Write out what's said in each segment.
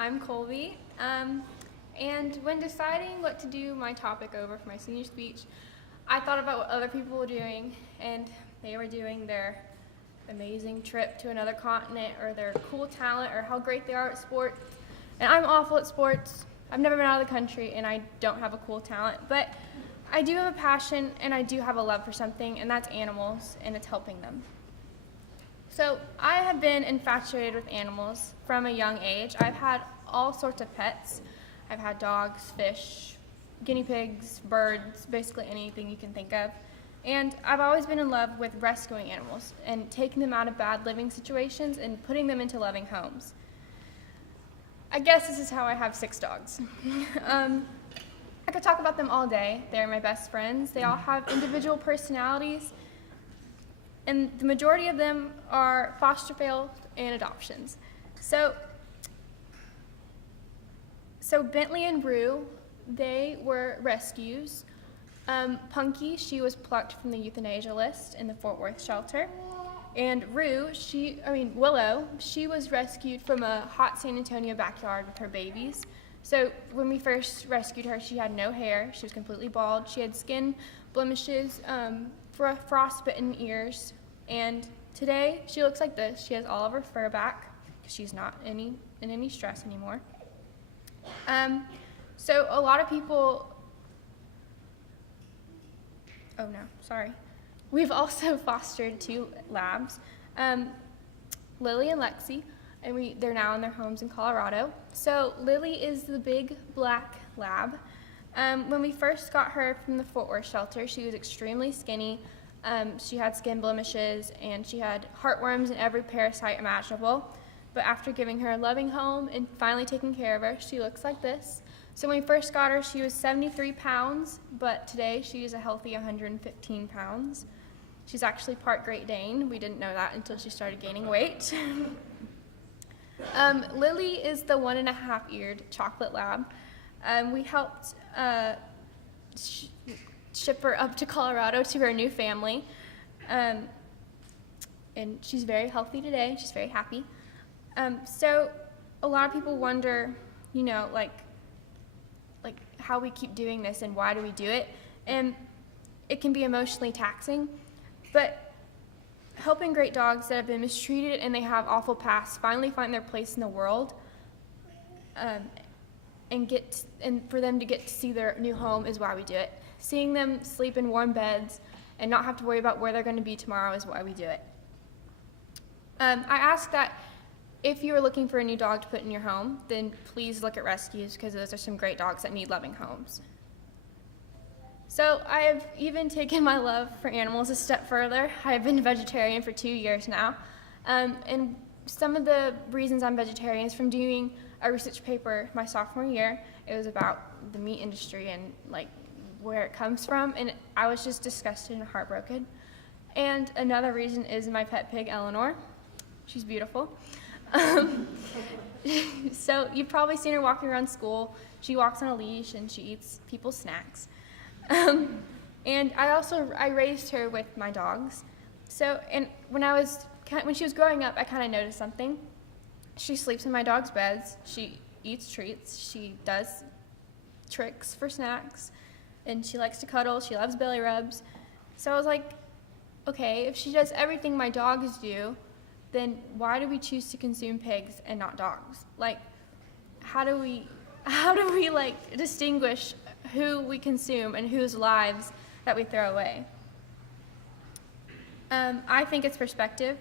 I'm Kolby, and when deciding what to do my topic over for my senior speech, I thought about what other people were doing, and they were doing their amazing trip to another continent, or their cool talent, or how great they are at sports. And I'm awful at sports. I've never been out of the country, and I don't have a cool talent, but I do have a passion, and I do have a love for something, and that's animals, and it's helping them. So I have been infatuated with animals from a young age. I've had all sorts of pets. I've had dogs, fish, guinea pigs, birds, basically anything you can think of. And I've always been in love with rescuing animals and taking them out of bad living situations and putting them into loving homes. I guess this is how I have 6 dogs. I could talk about them all day. They're my best friends. They all have individual personalities, and the majority of them are foster failed and adoptions. So Bentley and Rue, they were rescues. Punky, she was plucked from the euthanasia list in the Fort Worth shelter. And Willow, she was rescued from a hot San Antonio backyard with her babies. So when we first rescued her, she had no hair. She was completely bald. She had skin blemishes, frostbitten ears. And today, she looks like this. She has all of her fur back because she's not in any stress anymore. So a lot of people, We've also fostered 2 labs, Lily and Lexi, and they're now in their homes in Colorado. So Lily is the big black lab. When we first got her from the Fort Worth shelter, she was extremely skinny. She had skin blemishes, and she had heartworms and every parasite imaginable. But after giving her a loving home and finally taking care of her, she looks like this. So when we first got her, she was 73 pounds, but today she is a healthy 115 pounds. She's actually part Great Dane. We didn't know that until she started gaining weight. Lily is the 1.5-eared chocolate lab. We helped ship her up to Colorado to her new family. And she's very healthy today. She's very happy. So a lot of people wonder, how we keep doing this and why do we do it? And it can be emotionally taxing, but helping great dogs that have been mistreated and they have awful pasts finally find their place in the world, and for them to get to see their new home is why we do it. Seeing them sleep in warm beds and not have to worry about where they're going to be tomorrow is why we do it. I ask that if you are looking for a new dog to put in your home, then please look at rescues, because those are some great dogs that need loving homes. So I have even taken my love for animals a step further. I have been a vegetarian for 2 years now. And some of the reasons I'm vegetarian is from doing a research paper my sophomore year. It was about the meat industry and where it comes from, and I was just disgusted and heartbroken. And another reason is my pet pig, Eleanor. She's beautiful. So you've probably seen her walking around school. She walks on a leash and she eats people's snacks. And I raised her with my dogs. So, and when she was growing up, I kind of noticed something. She sleeps in my dog's beds. She eats treats. She does tricks for snacks, and she likes to cuddle. She loves belly rubs. So I was like, okay, if she does everything my dogs do, then why do we choose to consume pigs and not dogs? How do we distinguish who we consume and whose lives that we throw away? I think it's perspective,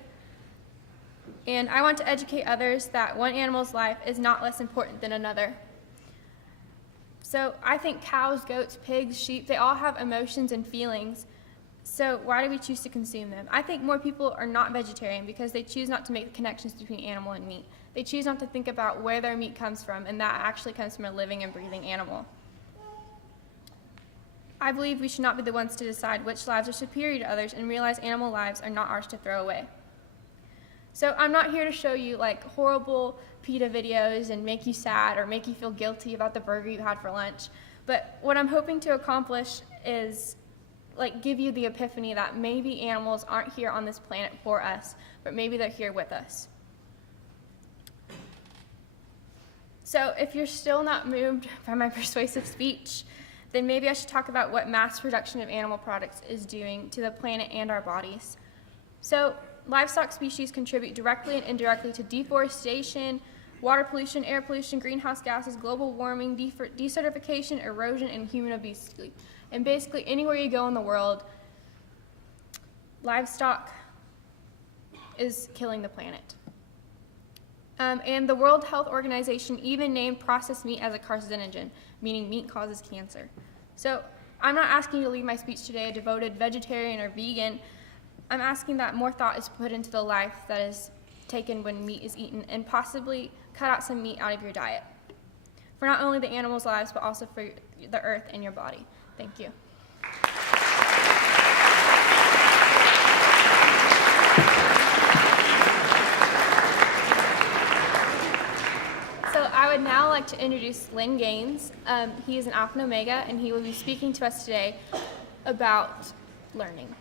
and I want to educate others that one animal's life is not less important than another. So I think cows, goats, pigs, sheep, they all have emotions and feelings. So why do we choose to consume them? I think more people are not vegetarian because they choose not to make the connections between animal and meat. They choose not to think about where their meat comes from, and that actually comes from a living and breathing animal. I believe we should not be the ones to decide which lives are superior to others, and realize animal lives are not ours to throw away. So I'm not here to show you horrible PETA videos and make you sad or make you feel guilty about the burger you had for lunch. But what I'm hoping to accomplish is give you the epiphany that maybe animals aren't here on this planet for us, but maybe they're here with us. So if you're still not moved by my persuasive speech, then maybe I should talk about what mass production of animal products is doing to the planet and our bodies. So livestock species contribute directly and indirectly to deforestation, water pollution, air pollution, greenhouse gases, global warming, desertification, erosion, and human obesity. And basically anywhere you go in the world, livestock is killing the planet. And the World Health Organization even named processed meat as a carcinogen, meaning meat causes cancer. So I'm not asking you to leave my speech today a devoted vegetarian or vegan. I'm asking that more thought is put into the life that is taken when meat is eaten, and possibly cut out some meat out of your diet, for not only the animals' lives, but also for the earth and your body. Thank you. So I would now like to introduce Lynn Gaines. He is an Alpha and Omega, and he will be speaking to us today about learning.